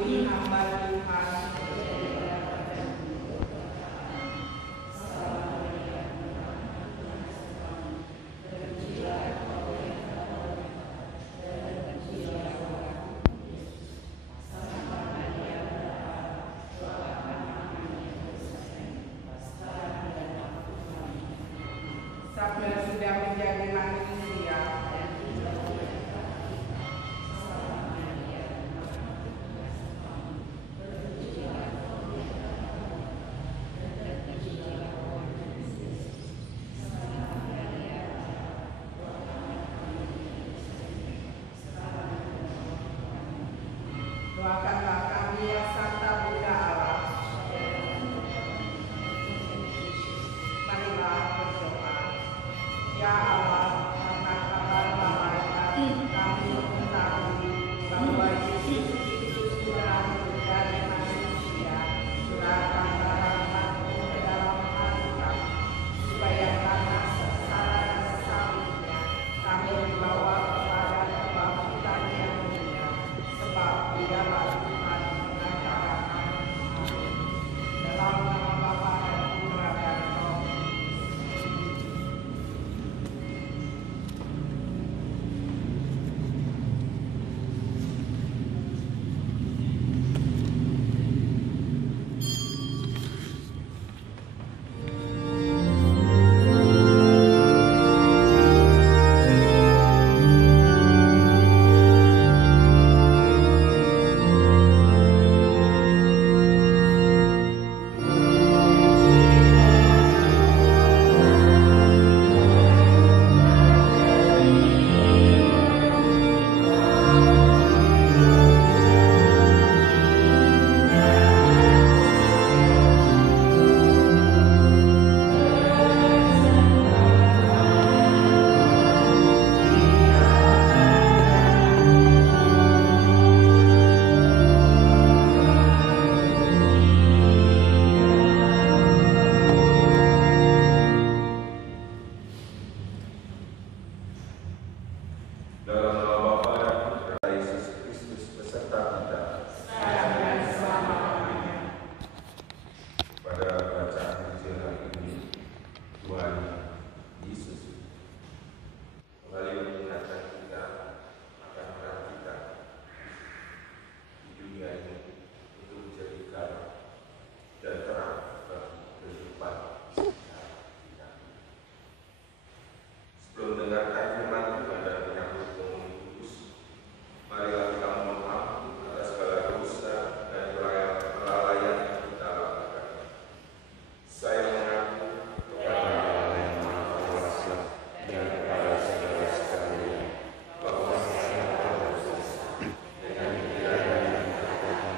Ampuni hamba Tuhan. Samuel sudah menjadi manusia. Doakanlah kami yang Santa Bunda Allah. Marilah berdoa. Ya Allah, karena kabar malaikat kami mengetahui bahwa Yesus Kristus telah hidup dari manusia. Curahkanlah rahmat-Mu ke dalam hati kami, supaya karena sengsara dan salibnya kami dibawa kepada kebangkitan yang mulia. Sebab Dialah Tuhan antara kami. Amin. Dalam nama Bapa dan Putra dan Roh Dalam nama Bapa dan Putra Yesus Kristus beserta kita. Pada bacaan Injil hari ini, Tuhan Yesus kembali mengingatkan kita akan peran kita di dunia ini untuk menjadi garam dan terang bagi kehidupan kita. Sebelum mendengarkan firman Tuhan dan menyambut Pengumum Kudus, marilah kita mohon maaf atas segala dosa dan kelalaian yang kita lakukan. Saya mengaku kepada Allah yang Maha Kuasa dan kepada saudara sekalian bahwa saya telah berdosa dengan pikiran dan perbuatan,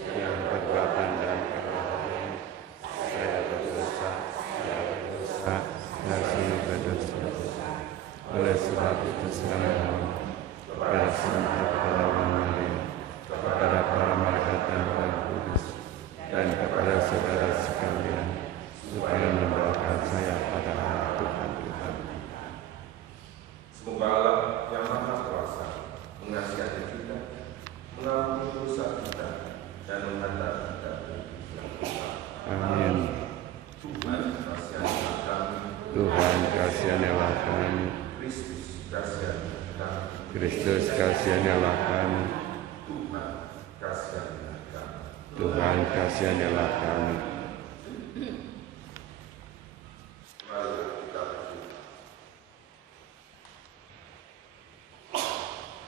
dengan perbuatan dan kelalaian. Saya berdosa dan sungguh berdosa. Oleh sebab itu sekarang kepada Santa Pahlawan Maria, kepada para malaikat dan roh kudus, dan kepada saudara sekalian, supaya mendoakan saya pada hari Tuhan kita. Semoga Allah yang Maha Kuasa mengasihi kita, mengampuni dosa kita, dan menghantar kita ke yang Tuhan. Amin. Tuhan kasihanilah kami. Tuhan kasihanilah kami. Kristus kasihanilah kami. Tuhan kasihanilah kami.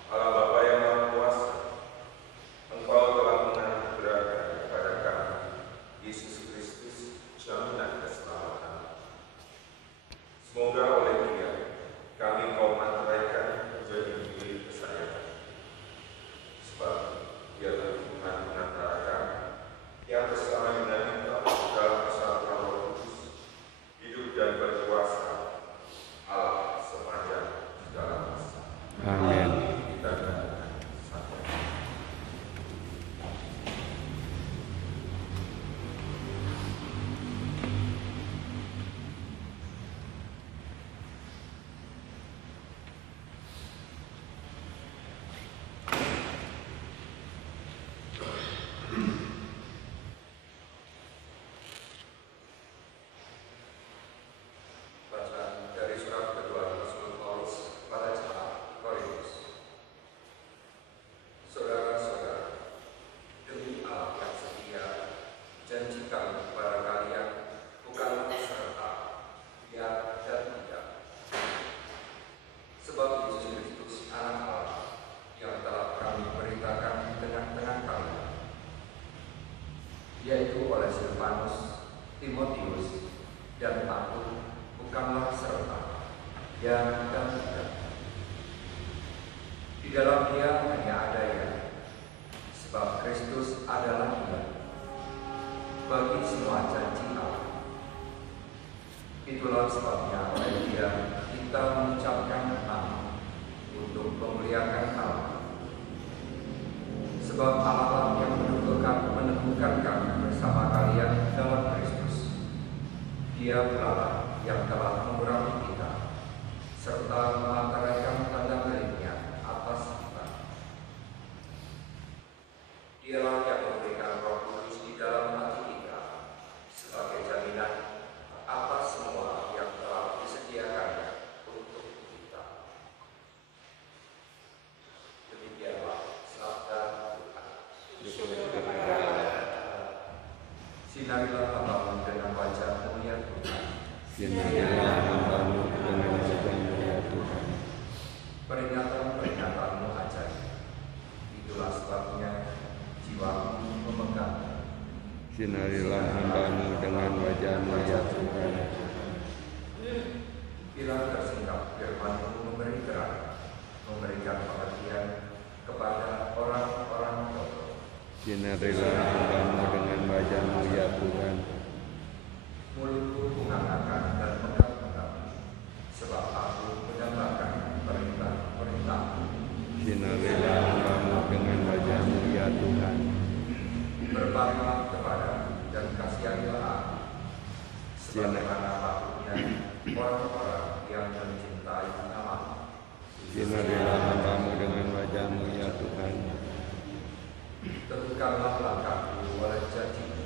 Allah Bapa yang Maha Kuasa, Engkau telah menganugerahkan kepada kami Yesus Kristus jaminan keselamatan. Semoga oleh Dia kami kau materaikan menjadi milik kesayangan. Sebab Dia Tuhan mengantara kami yang bersama dengan Silvanus, Timotius, dan aku bukanlah serta yang dan tidak. Di dalam Dia hanya ada ya, sebab Kristus adalah Dia bagi semua janji Allah. Itulah sebabnya oleh Dia kita mengucapkan amin untuk memuliakan Allah. Sebab Allah yang meneguhkan kami bersama kalian dalam Kristus. Dia pula yang telah mengurapi kita serta melantarkan tanda miliknya atas kita. Dialah yang memberikan Roh Kudus di dalam hati kita sebagai jaminan atas semua yang telah disediakannya untuk kita. Demikianlah sabda Tuhan. Sinarilah hambamu dengan wajah-Mu ya Tuhan. Sinarilah hambamu dengan wajah-Mu ya Tuhan. Peringatan-peringatanmu ajaib. Itulah sebabnya jiwamu memegang. Sinarilah hambamu dengan wajah-Mu ya Tuhan. Bila tersingkap firman-Mu memberi terang, memberikan pengertian kepada orang-orang bodoh. Sinarilah hambamu dengan wajah-Mu ya Tuhan. Mulutku mengatakan dan menggap-menggap, sebab aku mendambakan perintah-perintah-Mu. Sinarilah hambamu dengan wajah-Mu ya Tuhan. Berbaktilah kepadaku dan kasihanilah aku, sebagaimana patutnya orang-orang yang mencintai nama-Mu. Sinarilah hambamu dengan wajah-Mu ya Tuhan. Tentukanlah langkahku oleh janji-Mu,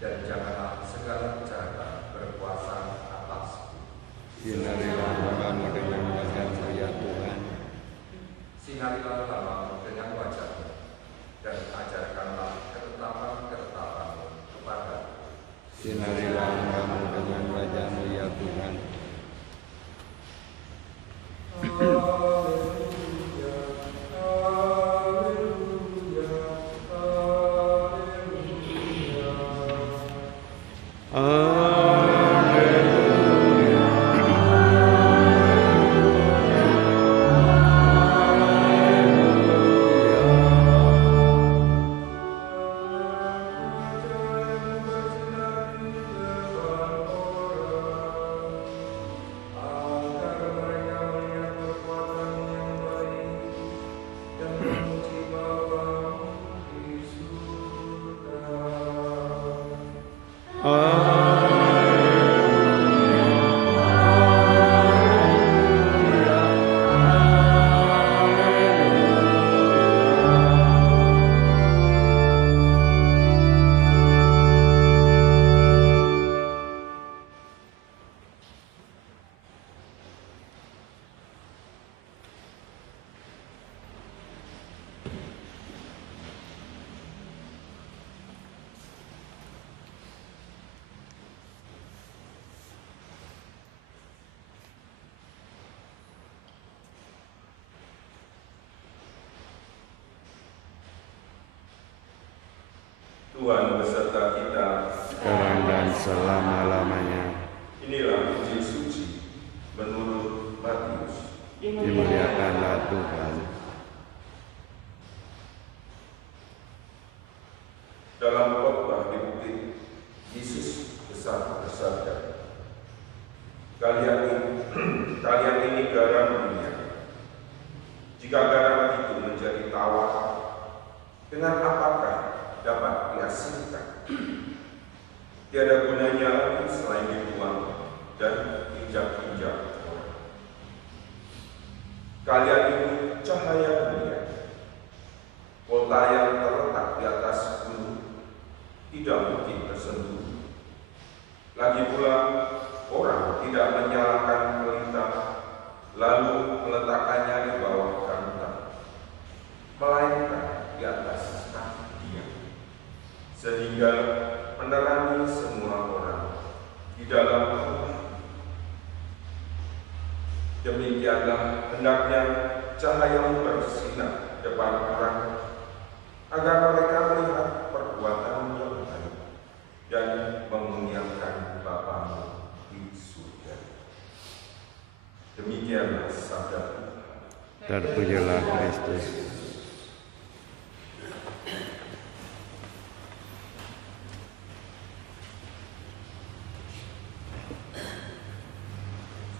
dan janganlah segala cara berkuasa atasku. Sinarilah hambamu dengan wajah-Mu ya Tuhan. Sinarilah hambamu dengan wajah-Mu, dan ajarkanlah ketetapan-ketetapan-Mu kepadaku. Sinarilah hambamu dengan wajah-Mu ya Tuhan. Tuhan beserta kita sekarang dan selama-lamanya. Inilah Injil suci menurut Matius. Dimuliakanlah Tuhan. Dalam khotbah di bukit, Yesus bersabda, kalian ini garam dunia. Jika garam itu menjadi tawar, dengan apakah dapat dihasilkan? Tiada gunanya lagi selain dibuang dan injak-injak orang. Kalian ini cahaya dunia. Kota yang terletak di atas gunung tidak mungkin tersembunyi. Lagi pula, orang tidak menyalakan pelita lalu meletakkannya di bawah kantong, melainkan di atas kaki dia, sehingga menerangi semua orang di dalam rumah. Demikianlah hendaknya cahayamu bersinar depan orang, agar mereka melihat perbuatan yang baik dan Terpujilah Kristus.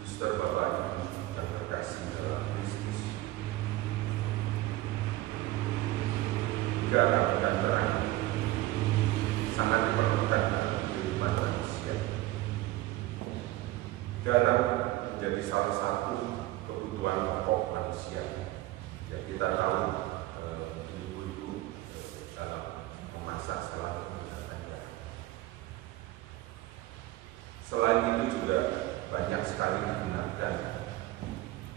Suster, Bapak, Ibu yang terkasih dalam Kristus, garam dan terang sangat diperlukan dalam kehidupan manusia. Garam menjadi salah satu kebutuhan pokok manusia. Ya, kita tahu ibu-ibu dalam memasak selalu menggunakan garam. Selain itu juga banyak sekali digunakan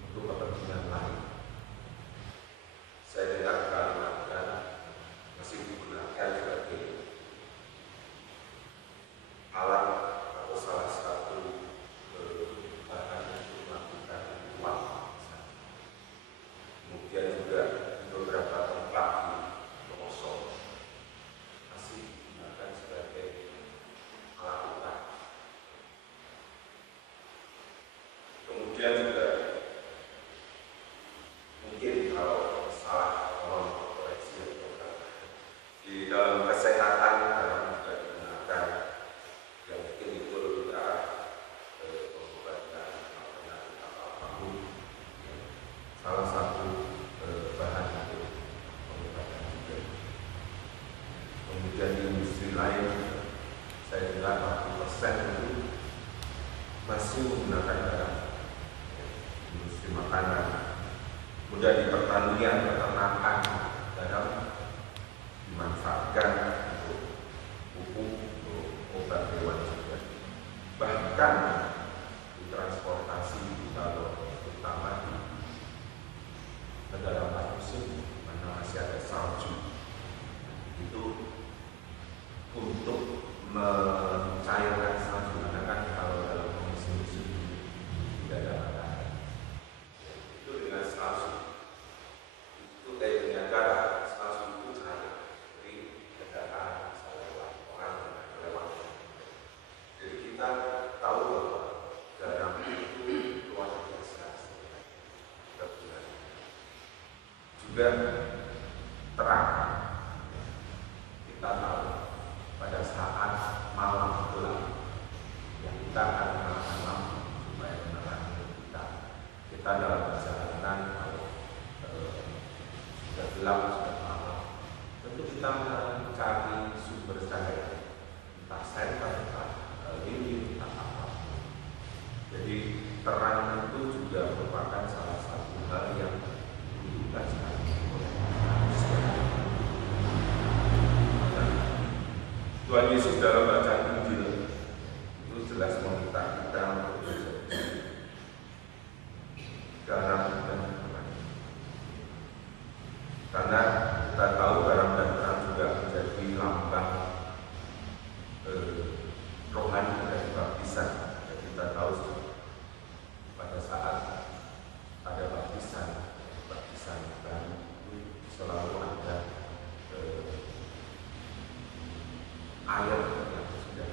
untuk kepentingan lain. Saya dengar kalimat garam masih digunakan sebagai alat atau salah satu bahan untuk melakukan ritual. Kemudian juga di beberapa tempat di pelosok masih digunakan sebagai alat utama. Kemudian juga mungkin kalau salah mohon koreksi atau di dalam kesehatan garam juga digunakan, yang mungkin itu lebih ke arah pengobatan penyakit apapun. Salah satu bahan untuk pengobatan juga. Kemudian di industri lain saya dengar 40% itu masih menggunakan garam. Industri makanan, kemudian di pertanian, peternakan, garam dimanfaatkan untuk pupuk, untuk obat hewan juga. Bahkan di transportasi, kalau terutama di negara musim mana masih ada salju, itu untuk mencairkan salju, karena kan kalau dalam musim tidak ada makanan. Itu dengan salju, itu kayak dengan garam, salju itu cair, jadi kendaraan bisa lewat, orang bisa lewat. Jadi kita tahu bahwa garam itu luar biasa. Juga terang, kita tahu pada saat malam gelap yang kita akan menyalakan lampu supaya menerangi kita dalam perjalanan, kalau sudah gelap, sudah malam, tentu kita mencari sumber cahaya, entah senter, entah lilin, entah apapun. Jadi terang itu juga merupakan salah satu hal yang dibutuhkan sekali oleh manusia. Tuhan Yesus dalam bacaan Injil itu jelas meminta kita untuk menjadi garam dan terang. Karena kita tahu garam dan terang juga menjadi lambang rohani dari baptisan. Kita tahu pada saat ada baptisan baru itu selalu ada air yang sudah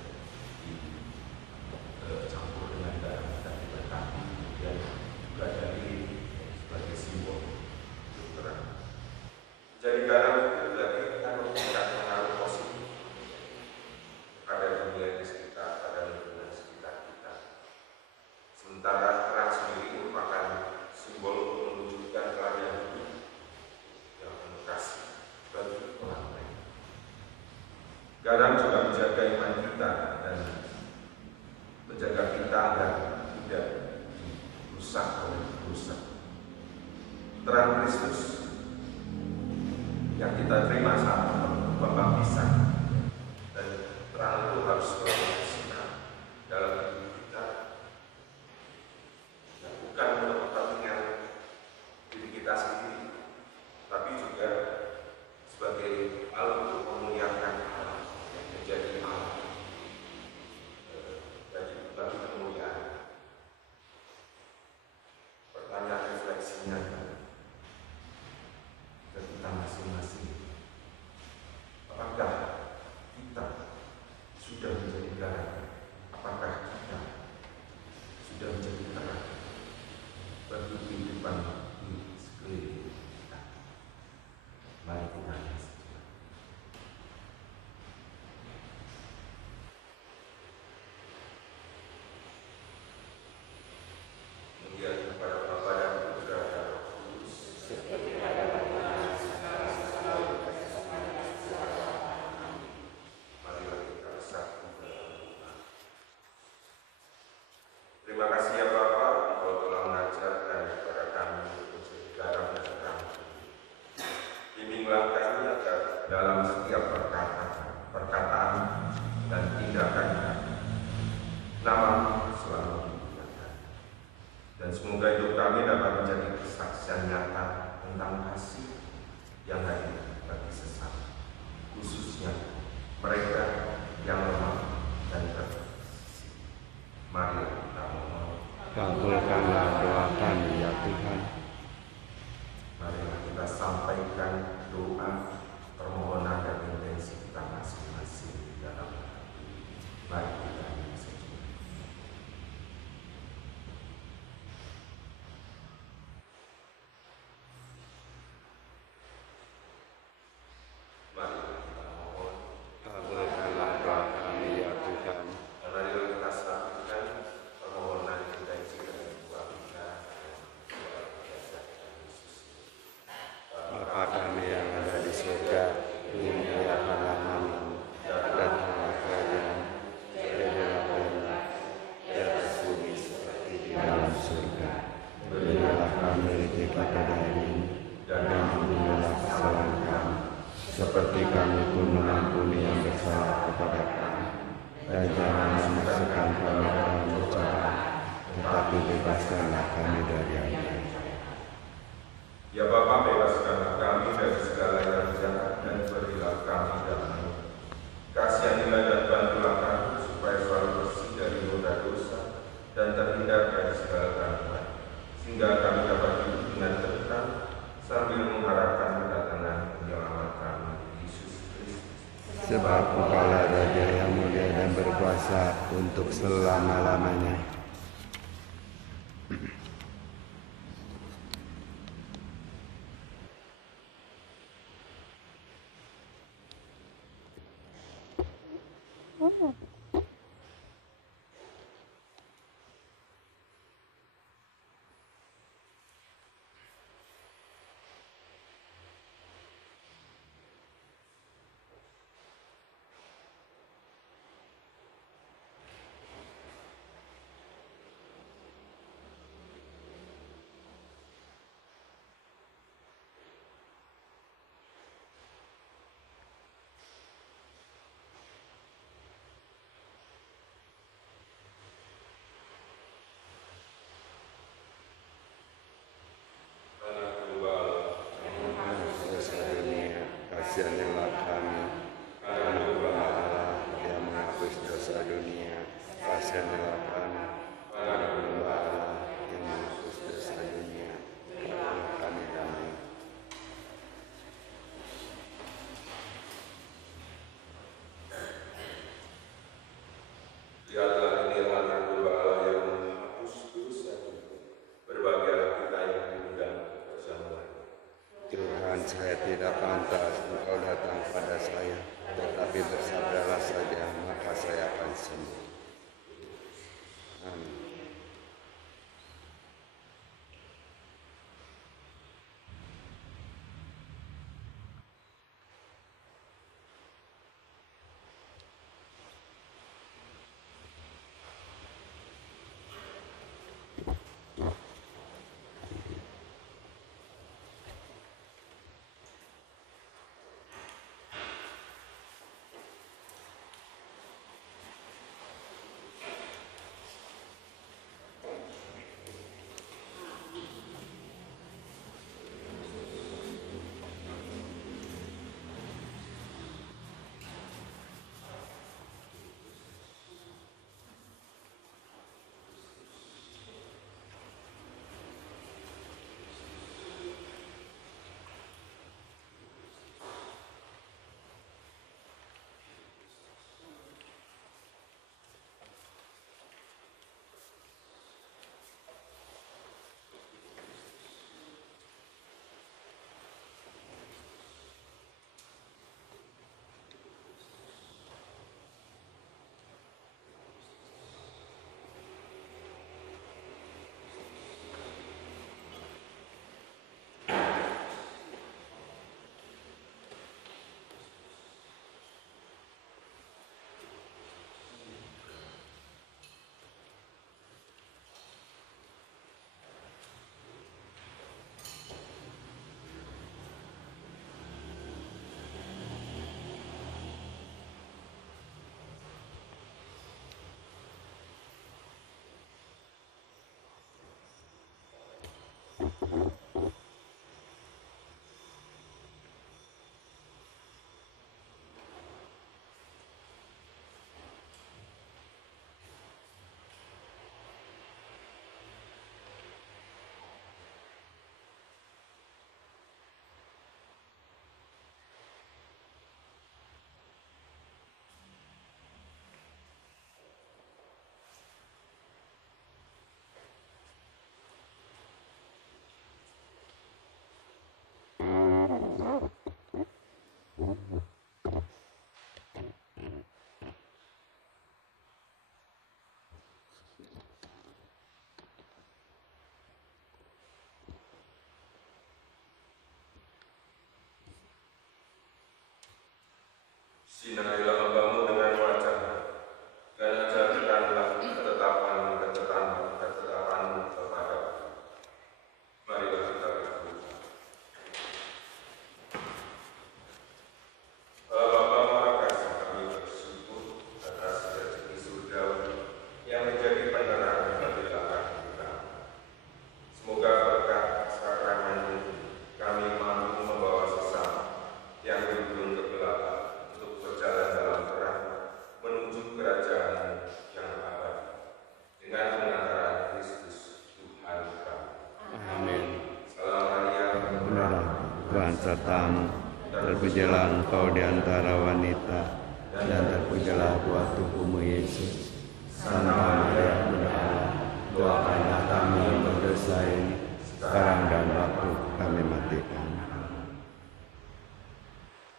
dicampur dengan garam dan diberkati, kemudian juga dari sebagai simbol untuk terang. Jadi garam itu berarti kita memberikan pengaruh positif pada dunia di sekitar, pada lingkungan sekitar kita. Sementara terang sendiri merupakan simbol untuk menunjukkan teladan hidup yang penuh kasih bagi orang lain. Garam juga menjaga iman kita dan menjaga kita agar tidak dirusak oleh dosa. Terang Kristus yang kita terima saat pembaptisan, dan terang itu harus selalu bersinar dalam hidup kita, ya, bukan untuk kepentingan diri kita sendiri, tapi juga sebagai alat untuk memuliakan Allah, yang menjadi Allah bagi kemuliaan. Pertanyaan refleksinya ke kita masing-masing, apakah bimbinglah kami agar dalam setiap perkataan dan tindakan kami, nama-Mu selalu dimuliakan. Dan semoga hidup kami dapat menjadi kesaksian nyata tentang kasih yang hadir bagi sesama, khususnya mereka yang lemah dan tersisih. Mari kita mohon. Kabulkanlah doa kami ya Tuhan. Mari kita sampaikan doa, permohonan dan intensi kita masing-masing di dalam hati. Mari kita sejenak. Mari kita mohon. Kabulkanlah doa kami ya Tuhan. Dan mari kita sampaikan permohonan intensi dari keluarga dan keluarga dan Yesus. Bapa kami yang ada di surga, dimuliakanlah namamu, datanglah kerajaan, jadilah kehendak di atas bumi seperti di dalam surga. Berilah kami rezeki kita hari ini, dan ampunilah kesalahan kami, seperti kami pun mengampuni yang bersalah kepada kami. Dan jangan memasukkan kami ke dalam cobaan, tetapi bebaskanlah kami dari yang jahat. Ya Bapa, bebaskanlah kami dari segala yang jahat dan berilah kami damai. Kasihanilah dan bantulah kami supaya selalu bersih dari noda dosa dan terhindar dari segala gangguan, sehingga kami dapat hidup dengan tenang sambil mengharapkan kedatangan penyelamat kami, Yesus Kristus. Sebab Engkaulah Raja yang mulia dan berkuasa untuk selama-lamanya. Kasihanilah kami, karena Engkau Allah yang menghapus dosa dunia. Kasihanilah kami, karena Engkau Allah yang menghapus dosa dunia. Berilah kami damai. Lihatlah ini anak domba Allah yang menghapus dosa dunia. Berbahagialah kita yang diundang ke perjamuan. Tuhan, saya tidak pantas Engkau datang pada saya, tetapi bersabdalah saja, maka saya akan sembuh. Amin. Sinailah hambamu dengan wajah, dan ajarkanlah ketetapanmu kepada aku. Marilah kita berdoa. Allah Bapa Maha Kasih, kami bersyukur atas rezeki surgawi yang menjadi penerang bagi langkah kita. Semoga berkat sakramen ini kami mampu membawa sesama yang berujung kegelapan untuk berjalan dalam terang menuju kerajaan yang abadi dengan pengantaran Kristus Tuhan kami. Amin. Salam Maria, Benar, Tuhan sertamu. Terpujilah engkau di antara wanita, dan terpujilah buah tubuhmu Yesus. Santa Maria, Bunda Allah, doakanlah kami yang berdosa ini, sekarang dan waktu kami mati.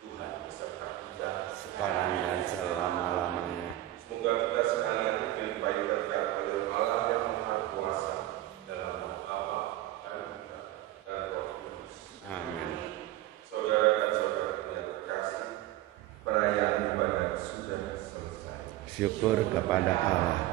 Tuhan beserta kita. Sekarang dan selama-lamanya. Semoga kita sekalian dilimpahi berkat oleh Allah yang Maha Kuasa dalam nama Bapa dan Putra dan Roh Kudus. Amin. Saudara dan saudaraku yang terkasih, perayaan ibadat sudah selesai. Syukur kepada Allah.